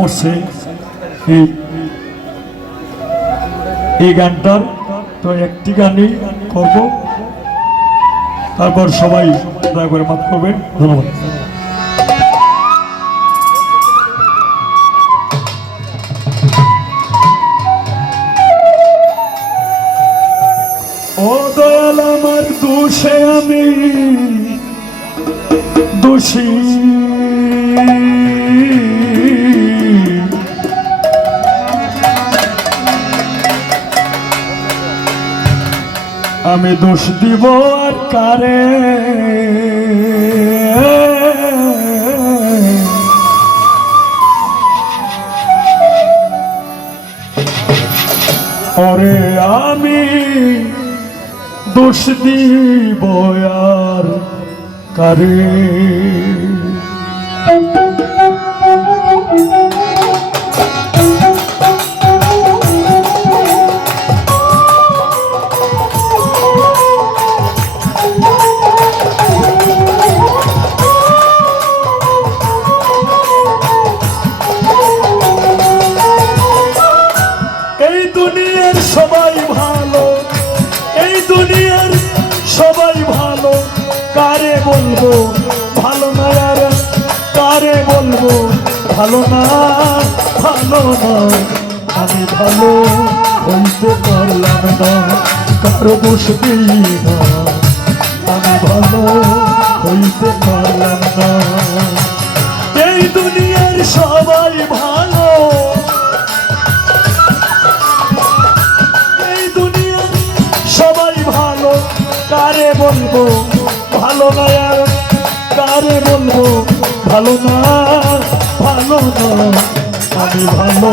হচ্ছে এই গানটার। তো একটি গানই করব। তারপর সবাই দয়া মাফ করবেন। ধন্যবাদ। আমার দোষে আমি দোষী। আমি দোষ দিব আর কারে? ওরে আমি দোষ দিব আর কারে? বলব ভালো না ভালো না, আমি ভালো হইতে পারলাম না, কারও দিই না। আমি ভালো হইতে পারলাম না। এই দুনিয়ার সবাই ভালো। এই দুনিয়ার সবাই ভালো। কারে বলব? ভালো না কারে বলব? ভালো না ভালো না, আমি ভালো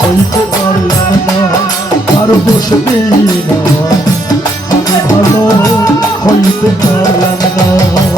হইতে পারলাম না। আর দোষ নেই না, আমি ভালো হইতে পারলাম না।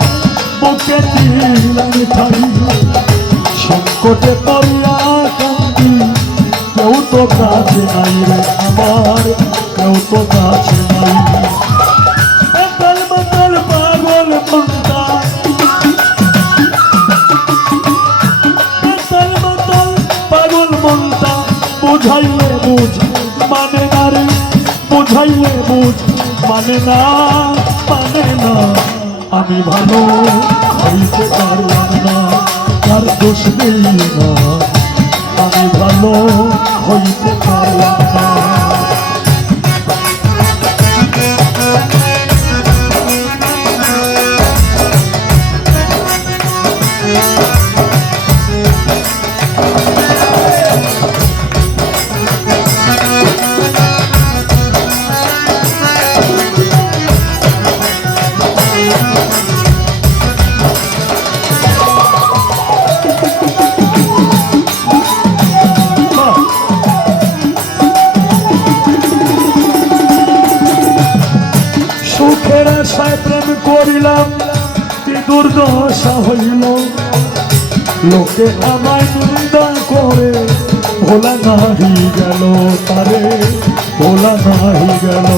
বুকে দিলাম ঠাই সংকটে পড়িয়া কান্দি কেউ তো কাছে নাই রে আমার, কেউ তো কাছে নাই। পাগল মনটা মাতাল মাতাল পাগল মনটা বুঝাইলে বুঝ মানে না রে। বুঝাইলে বুঝ মানে না মানে না। আমি ভালো হইতে পারলাম না তার দোষ নেই না আমি ভালো হইতে পারলাম না। সুখের আশায় প্রেম করিলাম কি দুর্দশা হইল। লোকে আমায় নিন্দা করে, ভোলা নাহি গেল তারে, ভোলা নাহি গেল।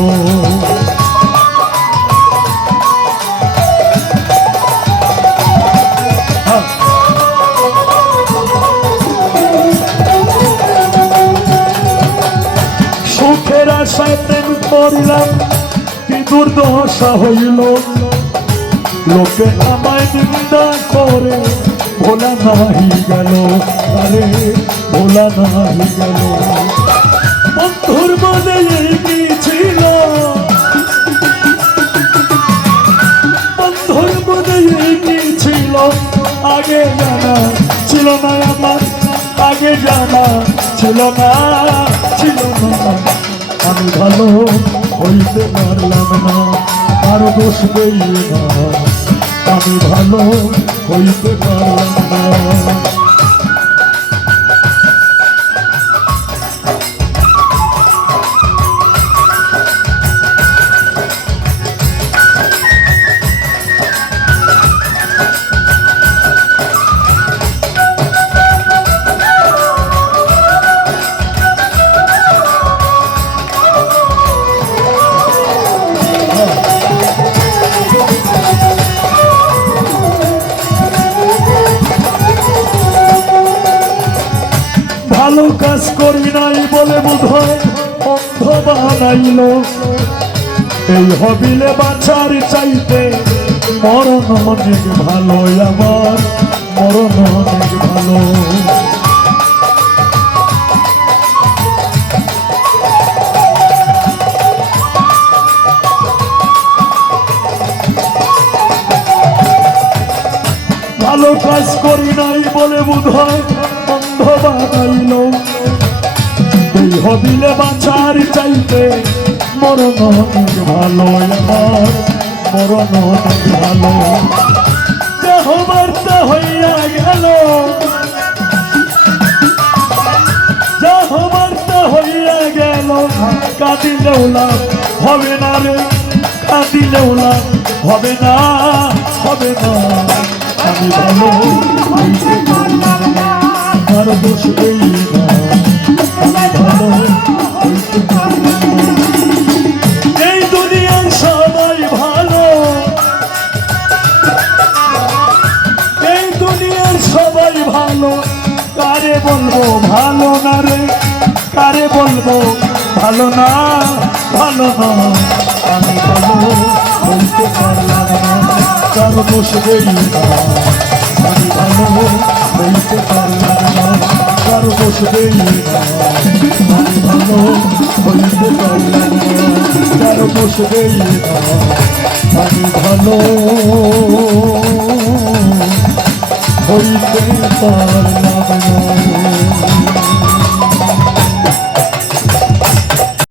করিলাম, কি দুর্দশা হইল। লোকে আমায় নিন্দা করে, ভোলা নাহি গেল। আরে, ভোলা নাহি গেল। বন্ধুর মনে কি ছিল? বন্ধুর মনে কি ছিল? আগে জানা ছিল না আমার, আগে জানা ছিল না ছিল না আমি ভালো হইতে পারলাম না আর দোষ দেই না। আমি ভালো হইতে পারলাম না। কাজ করি নাই বলে বোধ হয় এই হবিলে বাঁচার চাইতে মরণ অনেক ভালো আমার, মরণ অনেক ভালো ভালো কাজ করি নাই বলে বোধ হয় অন্ধ বানাইল। এই হবিলে বাঁচার চাইতে মরণ অনেক ভালো আমার, মরণ অনেক ভালো। দেহ বার্তা হইয়া গেল। দেহ বার্তা হইয়া গেল। কাঁদিলেও লাভ হবে না রে। কাঁদিলেও লাভ হবে না হবে না। আমি ভালো আর দোষ এই বলব ভালো না রে? কারে বলব ভালো না? ভালো না। আমি ভালো বলতে পারলাম না। কার বসে দেই না আমি ভালো বলতে পারলাম না কার বসে দেই না আমি ভালো বলতে পারলাম না কার বসে দেই না আমি ভালো। হইতে পারলাম